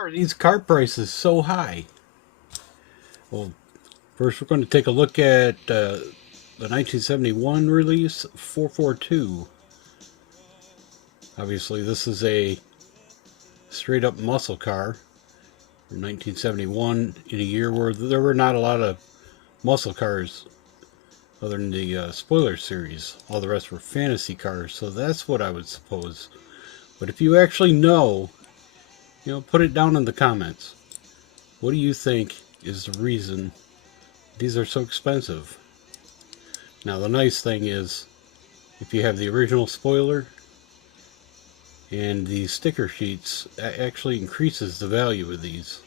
are these car prices so high? Well, first we're going to take a look at the 1971 release 442. Obviously this is a straight up muscle car from 1971 in a year where there were not a lot of muscle cars other than the spoiler series. All the rest were fantasy cars, so that's what I would suppose. But if you actually know, put it down in the comments. What do you think is the reason these are so expensive? Now the nice thing is, if you have the original spoiler and the sticker sheets, that actually increases the value of these.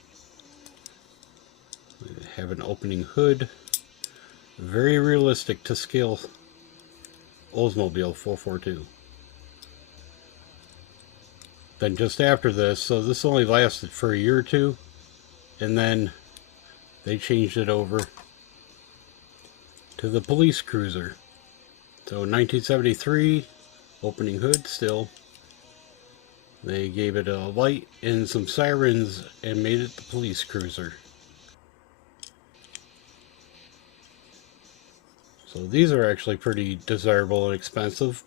They have an opening hood, very realistic to scale Oldsmobile 442. Then just after this, so this only lasted for a year or two, and then they changed it over to the police cruiser. So 1973, opening hood still. They gave it a light and some sirens and made it the police cruiser. So these are actually pretty desirable and expensive.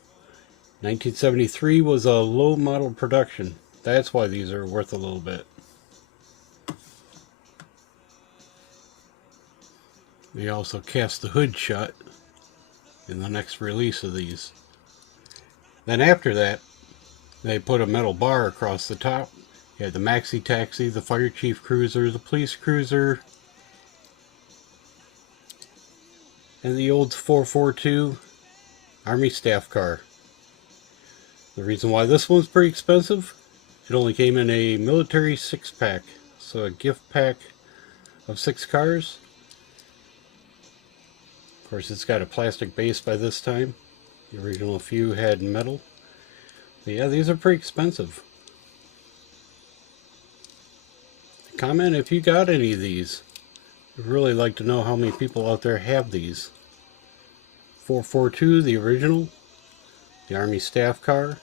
1973 was a low model production. That's why these are worth a little bit. They also cast the hood shut in the next release of these. Then after that, they put a metal bar across the top. You had the Maxi Taxi, the Fire Chief Cruiser, the Police Cruiser, and the old 442 Army Staff Car. The reason why this one's pretty expensive, it only came in a military 6-pack. So a gift pack of 6 cars. Of course, it's got a plastic base by this time. The original few had metal. But yeah, these are pretty expensive. Comment if you got any of these. I'd really like to know how many people out there have these. 442, the original, the Army Staff Car,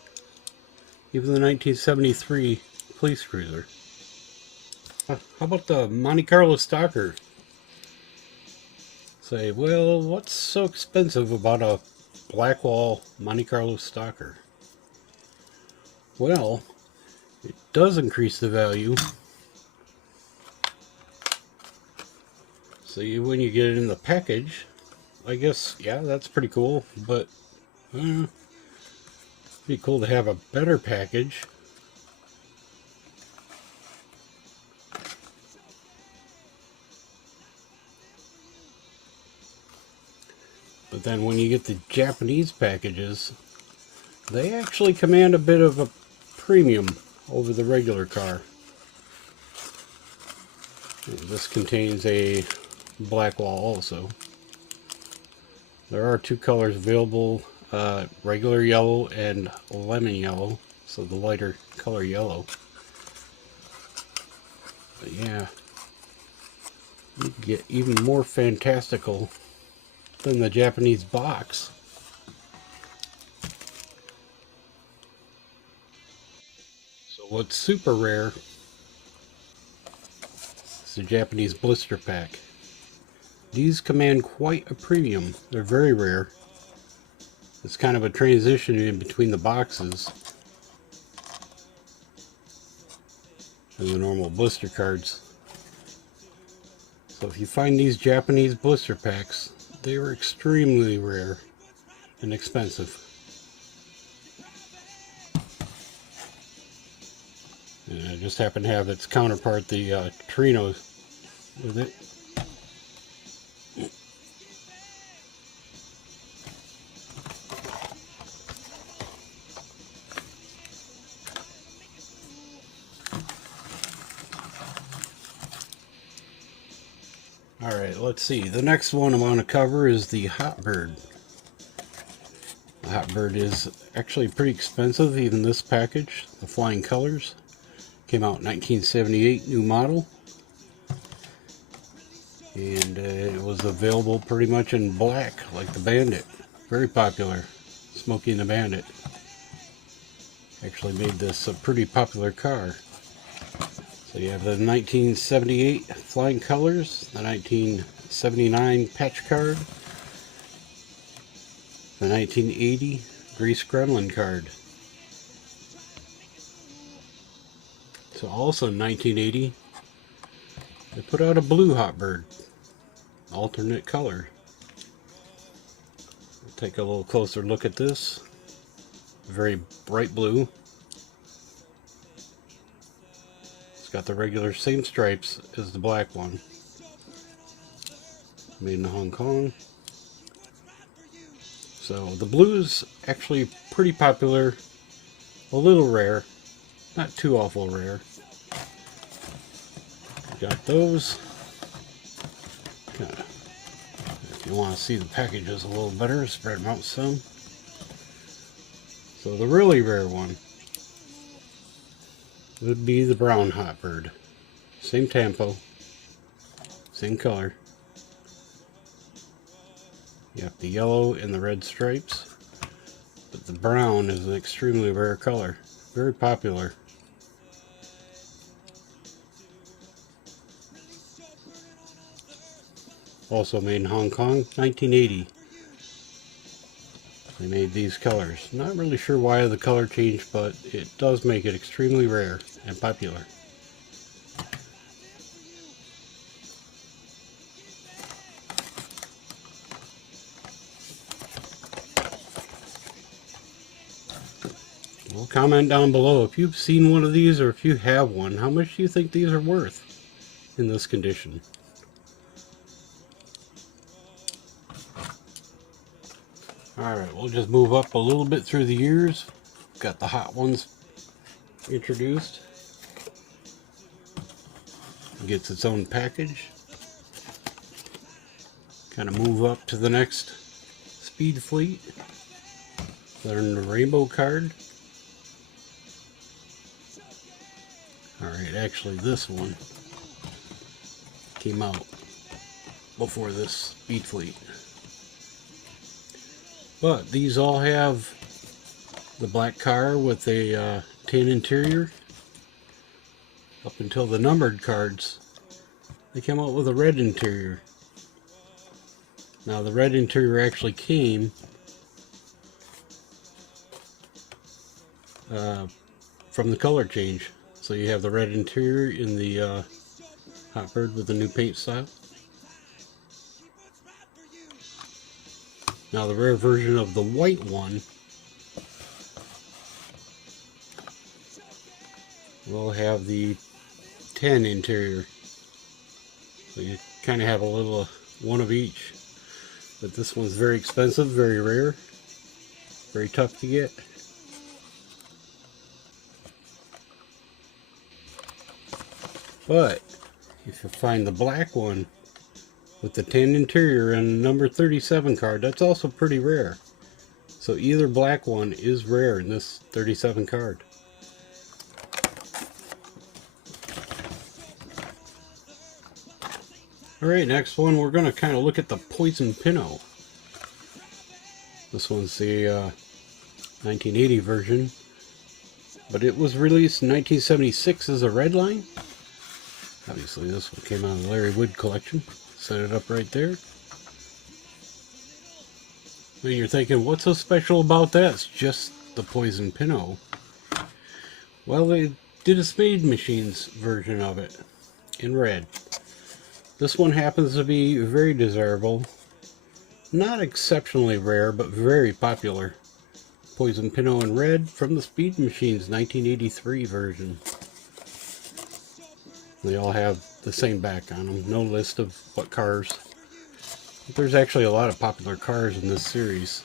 even the 1973 Police Cruiser. How about the Monte Carlo Stalker? Say, well, what's so expensive about a Blackwall Monte Carlo Stalker? Well, it does increase the value. See, when you get it in the package, I guess, yeah, that's pretty cool, but it'd be cool to have a better package. But then when you get the Japanese packages, they actually command a bit of a premium over the regular car. This contains a Blackwall also. There are 2 colors available, regular yellow and lemon yellow, so the lighter color yellow. But yeah, you get even more fantastical than the Japanese box. So what's super rare is the Japanese blister pack. These command quite a premium. They're very rare. It's kind of a transition in between the boxes and the normal blister cards. So if you find these Japanese blister packs, they are extremely rare and expensive. And I just happen to have its counterpart, the Pino, with it. Alright, let's see. The next one I want to cover is the Hotbird. The Hotbird is actually pretty expensive, even this package. The Flying Colors. Came out in 1978, new model. And it was available pretty much in black, like the Bandit. Very popular. Smokey and the Bandit actually made this a pretty popular car. So you have the 1978 Flying Colors, the 1979 Patch Card, the 1980 Grease Gremlin card. So also in 1980, they put out a blue Hotbird, alternate color. We'll take a little closer look at this. Very bright blue. It's got the regular same stripes as the black one. Made in Hong Kong. So the blue's actually pretty popular, a little rare, not too awful rare. Got those. If you want to see the packages a little better, spread them out some. So the really rare one would be the brown Hotbird. Same tempo, same color. You have the yellow and the red stripes, but the brown is an extremely rare color. Very popular. Also made in Hong Kong, 1980. They made these colors. Not really sure why the color changed, but it does make it extremely rare and popular. Well, comment down below if you've seen one of these or if you have one. How much do you think these are worth in this condition? Alright, we'll just move up a little bit through the years. Got the hot ones introduced. It gets its own package. Kind of move up to the next Speed Fleet. They're in the rainbow card. Alright, actually this one came out before this Speed Fleet. But these all have the black car with a tan interior. Up until the numbered cards, they came out with a red interior. Now the red interior actually came from the color change. So you have the red interior in the Hotbird with the new paint style. Now the rare version of the white one will have the tan interior. So you kind of have a little one of each. But this one's very expensive, very rare, very tough to get. But if you find the black one with the tan interior and number 37 card, that's also pretty rare. So either black one is rare in this 37 card. Alright, next one we're going to kind of look at the Poison Pino. This one's the 1980 version, but it was released in 1976 as a red line. Obviously this one came out of the Larry Wood collection. Set it up right there. And you're thinking, what's so special about that? It's just the Poison Pino. Well, they did a Speed Machines version of it in red. This one happens to be very desirable. Not exceptionally rare, but very popular. Poison Pino in red from the Speed Machines 1983 version. They all have the same back on them. No list of what cars. But there's actually a lot of popular cars in this series.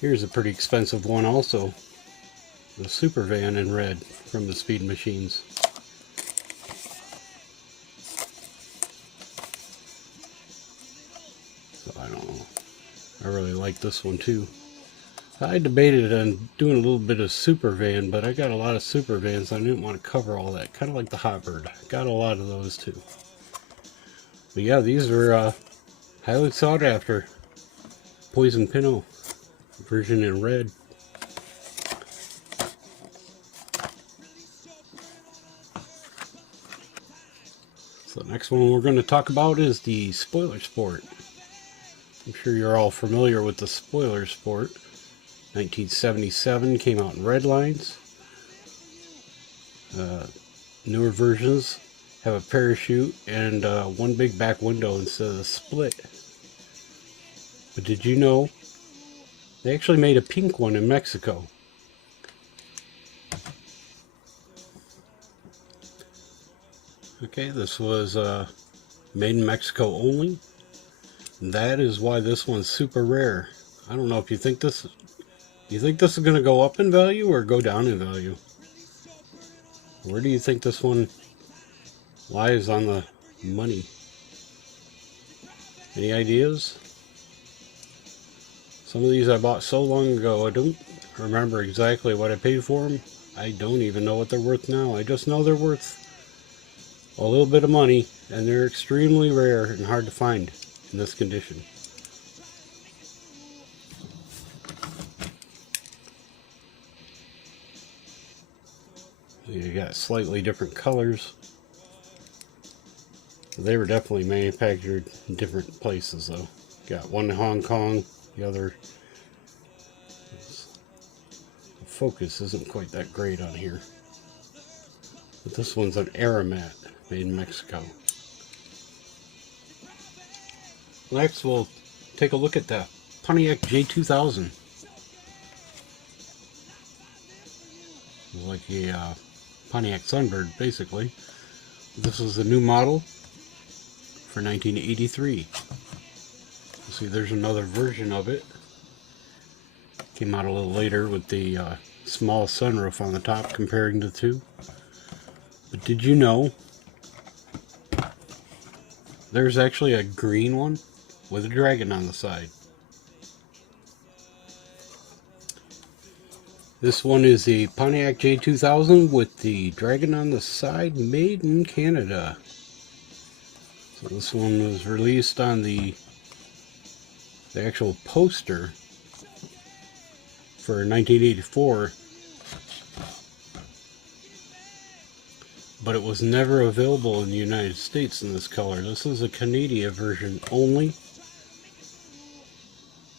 Here's a pretty expensive one also. The Super Van in red from the Speed Machines. So I don't know. I really like this one too. I debated on doing a little bit of Super Van, but I got a lot of Super Vans. I didn't want to cover all that. Kind of like the Hotbird. Got a lot of those too. But yeah, these are highly sought after. Poison Pino version in red. Next one we're going to talk about is the Spoiler Sport. I'm sure you're all familiar with the Spoiler Sport. 1977, came out in red lines. Newer versions have a parachute and one big back window instead of a split. But did you know they actually made a pink one in Mexico? Okay, this was made in Mexico only. That is why this one's super rare. I don't know if you think this. Do you think this is going to go up in value or go down in value? Where do you think this one lies on the money? Any ideas? Some of these I bought so long ago, I don't remember exactly what I paid for them. I don't even know what they're worth now. I just know they're worth a little bit of money, and they're extremely rare and hard to find in this condition. You got slightly different colors. They were definitely manufactured in different places though. Got one in Hong Kong, the other. The focus isn't quite that great on here. But this one's an Aeromat made in Mexico. Next we'll take a look at the Pontiac J2000. It's like a Pontiac Sunbird basically. This is a new model for 1983. See, there's another version of it. Came out a little later with the small sunroof on the top, comparing the two. But did you know there's actually a green one with a dragon on the side? This one is the Pontiac J2000 with the dragon on the side, made in Canada. So this one was released on the actual poster for 1984, but it was never available in the United States in this color. This is a Canadian version only.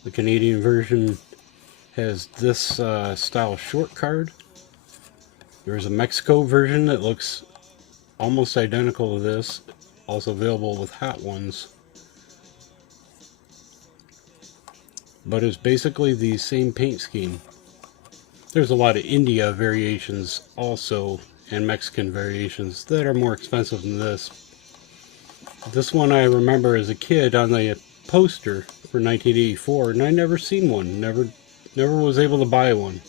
The Canadian version has this style short card. There's a Mexico version that looks almost identical to this, also available with hot ones. But it's basically the same paint scheme. There's a lot of India variations also, and Mexican variations that are more expensive than this. This one I remember as a kid on the poster for 1984, and I never seen one. Never was able to buy one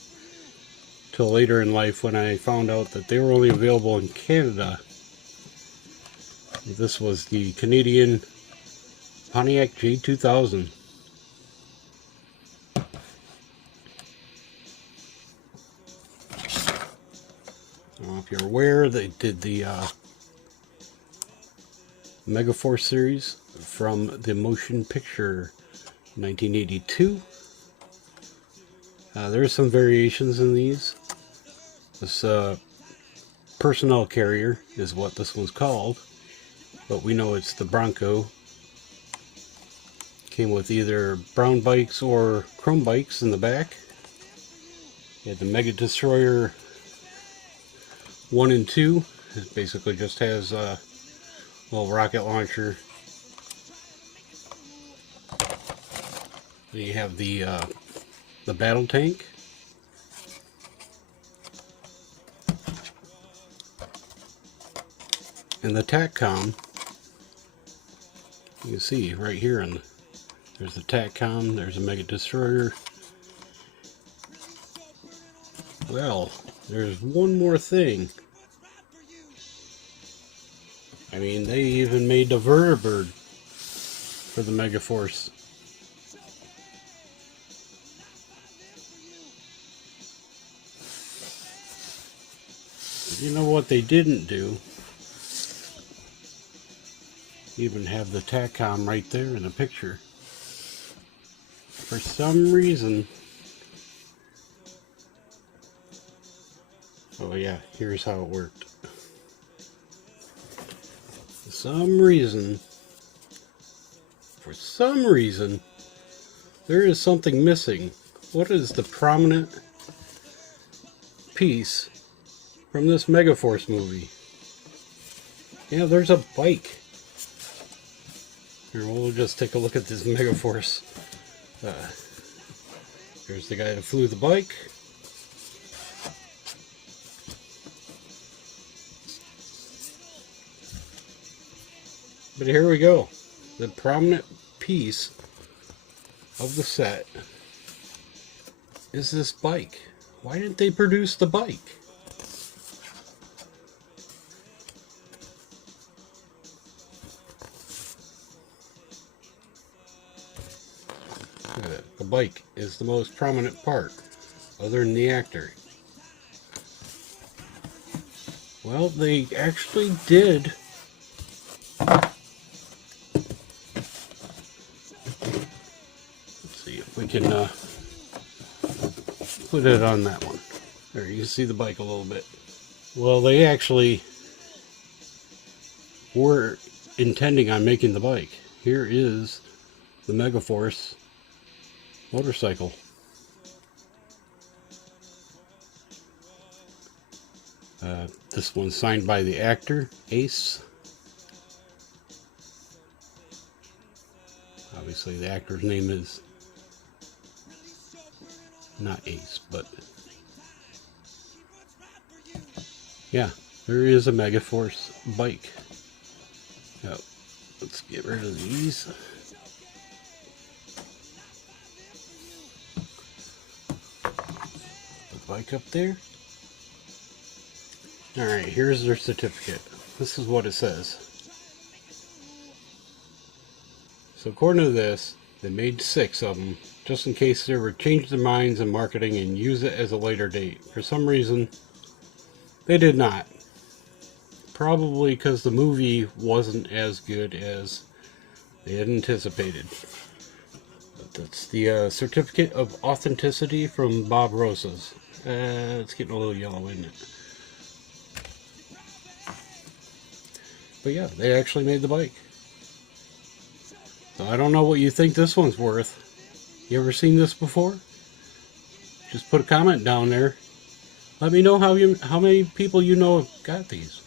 till later in life when I found out that they were only available in Canada. This was the Canadian Pontiac J2000. If you're aware, they did the Megaforce series from the motion picture 1982. There's some variations in these. This personnel carrier is what this one's called, but we know it's the Bronco. Came with either brown bikes or chrome bikes in the back. You had the Mega Destroyer 1 and 2. It basically just has a little rocket launcher. Then you have the battle tank. And the TACCOM. You can see right here, and there's the TACCOM, there's a Mega Destroyer. Well, there's one more thing. I mean, they even made the vertibird for the Megaforce. You know what they didn't do? Even have the TACCOM right there in the picture. For some reason. Oh yeah, here's how it worked. This for some reason, there is something missing. What is the prominent piece from this Megaforce movie? Yeah, there's a bike. Here, we'll just take a look at this Megaforce. Here's the guy that flew the bike. But here we go. The prominent piece of the set is this bike. Why didn't they produce the bike? The bike is the most prominent part, other than the actor. Well, they actually did. Let's see if we can put it on that one. There, you can see the bike a little bit. Well, they actually were intending on making the bike. Here is the Megaforce motorcycle. This one's signed by the actor, Ace. Obviously the actor's name is not Ace, but yeah, there is a Megaforce bike. Now, let's get rid of these. Bike up there. Alright, here's their certificate. This is what it says. So according to this, they made 6 of them, just in case they ever change their minds in marketing and use it as a later date. For some reason, they did not. Probably because the movie wasn't as good as they had anticipated. But that's the certificate of authenticity from Bob Rosa's. It's getting a little yellow, isn't it? But yeah, they actually made the bike. So I don't know what you think this one's worth. You ever seen this before? Just put a comment down there. Let me know how many people you know have got these.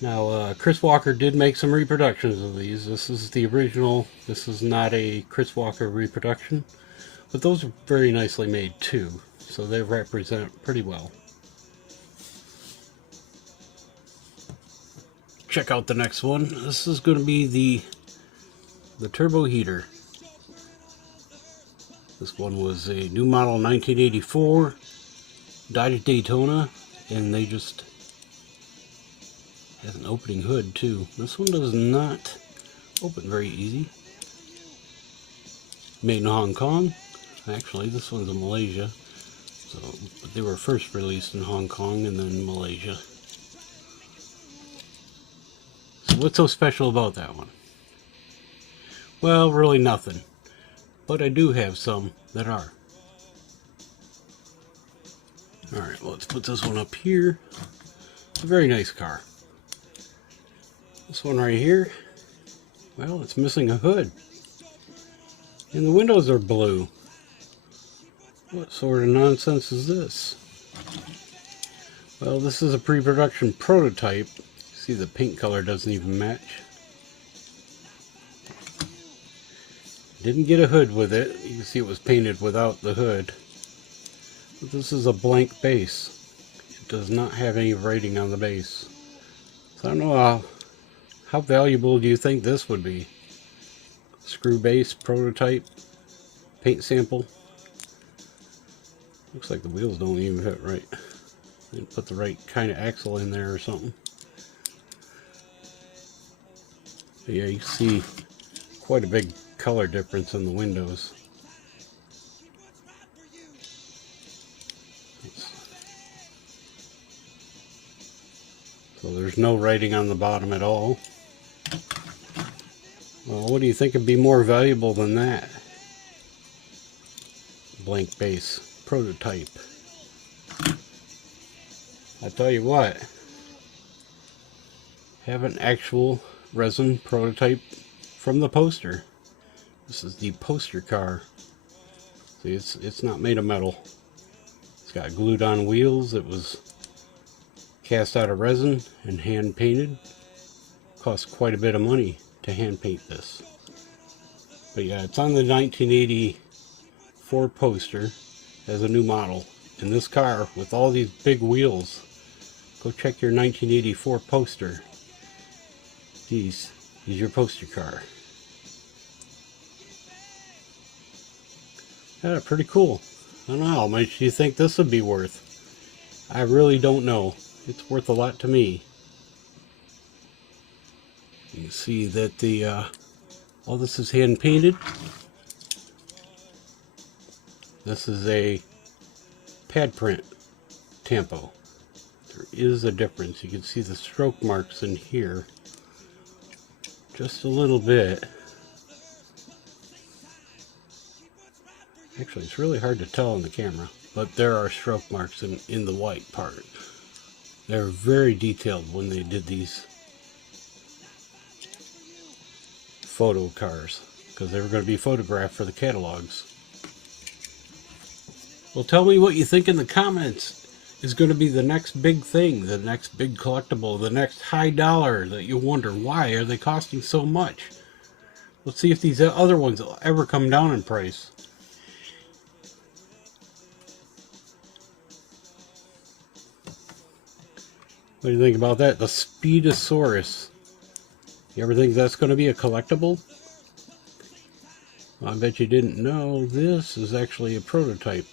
Now, Chris Walker did make some reproductions of these. This is the original. This is not a Chris Walker reproduction. But those are very nicely made too, so they represent pretty well. Check out the next one. This is going to be the turbo heater. This one was a new model 1984, died at Daytona, and they just has an opening hood too. This one does not open very easy. Made in Hong Kong. Actually, this one's in Malaysia. So, but they were first released in Hong Kong and then Malaysia. So what's so special about that one? Well, really nothing. But I do have some that are. Alright, let's put this one up here. It's a very nice car. This one right here, well, it's missing a hood. And the windows are blue. What sort of nonsense is this? Well, this is a pre-production prototype. See, the paint color doesn't even match. Didn't get a hood with it. You can see it was painted without the hood. But this is a blank base. It does not have any writing on the base. So I don't know how valuable do you think this would be? Screw base, prototype, paint sample. Looks like the wheels don't even fit right. Didn't put the right kind of axle in there or something. But yeah, you can see quite a big color difference in the windows. So there's no writing on the bottom at all. Well, what do you think would be more valuable than that? Blank base. Prototype. I tell you what, have an actual resin prototype from the poster. This is the poster car. See, it's not made of metal. It's got glued on wheels. It was cast out of resin and hand painted. Cost quite a bit of money to hand paint this. But yeah, it's on the 1984 poster as a new model. And this car with all these big wheels, go check your 1984 poster. These is your poster car. Yeah, pretty cool. I don't know how much do you think this would be worth? I really don't know. It's worth a lot to me. You can see that the all this is hand painted. This is a pad print tampo. There is a difference. You can see the stroke marks in here just a little bit. Actually, it's really hard to tell on the camera, but there are stroke marks in the white part. They're very detailed when they did these photo cars, because they were going to be photographed for the catalogs. Well, tell me what you think in the comments is going to be the next big thing, the next big collectible, the next high dollar that you wonder, why are they costing so much? Let's see if these other ones will ever come down in price. What do you think about that? The Speedosaurus. You ever think that's going to be a collectible? Well, I bet you didn't know this is actually a prototype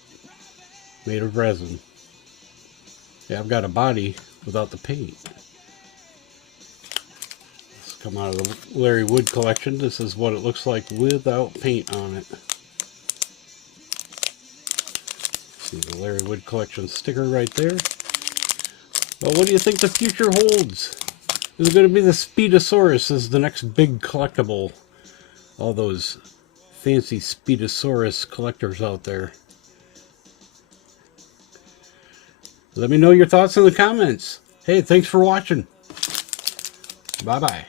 made of resin. Yeah, I've got a body without the paint. This come out of the Larry Wood collection. This is what it looks like without paint on it. See the Larry Wood collection sticker right there. Well, what do you think the future holds? Is it going to be the Speedosaurus as the next big collectible? All those fancy Speedosaurus collectors out there. Let me know your thoughts in the comments. Hey, thanks for watching. Bye-bye.